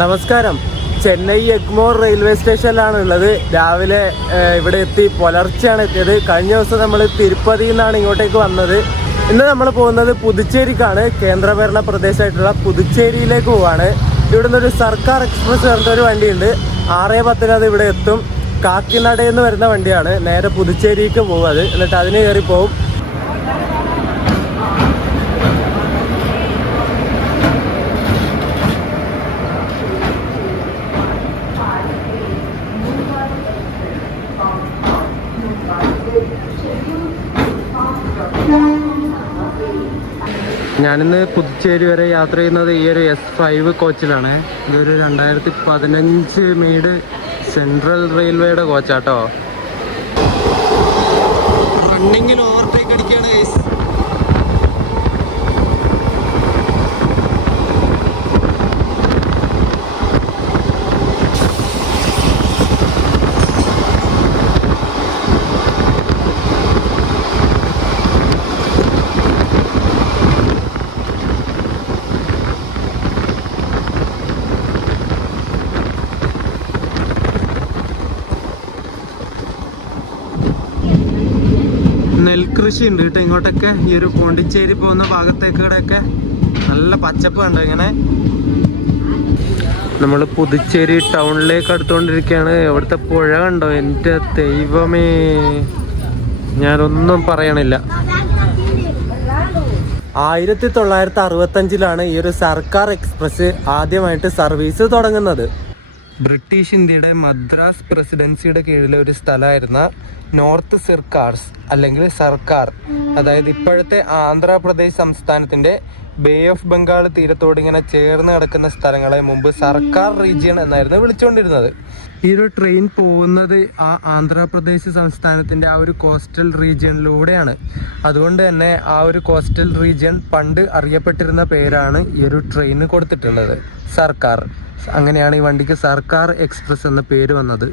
നമസ്കാരം. ചെന്നൈ എഗ്മോർ റെയിൽവേ സ്റ്റേഷനിലാണ് ഉള്ളത്. രാവിലെ ഇവിടെ എത്തി, പുലർച്ചെയാണ് എത്തിയത്. കഴിഞ്ഞ ദിവസം നമ്മൾ തിരുപ്പതിയിൽ നിന്നാണ് ഇങ്ങോട്ടേക്ക് വന്നത്. ഇന്ന് നമ്മൾ പോകുന്നത് പുതുച്ചേരിക്കാണ്. കേന്ദ്രഭരണ പ്രദേശമായിട്ടുള്ള പുതുച്ചേരിയിലേക്ക് പോവാണ്. ഇവിടെ നിന്നൊരു സർക്കാർ എക്സ്പ്രസ് പറഞ്ഞൊരു വണ്ടിയുണ്ട്. 6:10 അത് ഇവിടെ എത്തും. കാക്കിനടയിൽ നിന്ന് വരുന്ന വണ്ടിയാണ്. നേരെ പുതുച്ചേരിക്ക് പോകും. എന്നിട്ട് അതിന് കയറി പോകും. ഞാനിന്ന് പുതുച്ചേരി വരെ യാത്ര ചെയ്യുന്നത് ഈ ഒരു S5 കോച്ചിലാണ്. ഇതൊരു 2015 മെയ്ഡ് സെൻട്രൽ റെയിൽവേയുടെ കോച്ചാട്ടോ. റണ്ണിങ്ങിൽ ഓവർടേക്ക് അടിക്കുകയാണ് ഗൈസ്. നെൽകൃഷി ഉണ്ട് കേട്ടോ ഇങ്ങോട്ടൊക്കെ. ഈ ഒരു പോണ്ടിച്ചേരി പോകുന്ന ഭാഗത്തേക്കൂടെയൊക്കെ നല്ല പച്ചപ്പ് കണ്ടോ. ഇങ്ങനെ നമ്മൾ പുതുച്ചേരി ടൗണിലേക്ക് അടുത്തുകൊണ്ടിരിക്കുകയാണ്. ഇവിടുത്തെ പുഴ കണ്ടോ, എൻ്റെ ദൈവമേ, ഞാനൊന്നും പറയണില്ല. 1965 ഈ ഒരു സർക്കാർ എക്സ്പ്രസ് ആദ്യമായിട്ട് സർവീസ് തുടങ്ങുന്നത്. ബ്രിട്ടീഷ് ഇന്ത്യയുടെ മദ്രാസ് പ്രസിഡൻസിയുടെ കീഴിലെ ഒരു സ്ഥലമായിരുന്ന നോർത്ത് സിർക്കാർസ് അല്ലെങ്കിൽ സർക്കാർ, അതായത് ഇപ്പോഴത്തെ ആന്ധ്രാപ്രദേശ് സംസ്ഥാനത്തിന്റെ ബേ ഓഫ് ബംഗാൾ തീരത്തോട് ഇങ്ങനെ ചേർന്ന് കിടക്കുന്ന സ്ഥലങ്ങളെ മുമ്പ് സർക്കാർ റീജിയൻ എന്നായിരുന്നു വിളിച്ചുകൊണ്ടിരുന്നത്. ഈ ഒരു ട്രെയിൻ പോകുന്നത് ആ ആന്ധ്രാപ്രദേശ് സംസ്ഥാനത്തിന്റെ ആ ഒരു കോസ്റ്റൽ റീജിയനിലൂടെയാണ്. അതുകൊണ്ട് തന്നെ ആ ഒരു കോസ്റ്റൽ റീജിയൻ പണ്ട് അറിയപ്പെട്ടിരുന്ന പേരാണ് ഈ ഒരു ട്രെയിന് കൊടുത്തിട്ടുള്ളത്, സർക്കാർ. അങ്ങനെയാണ് ഈ വണ്ടിക്ക് സർക്കാർ എക്സ്പ്രസ് എന്ന പേര് വന്നത്.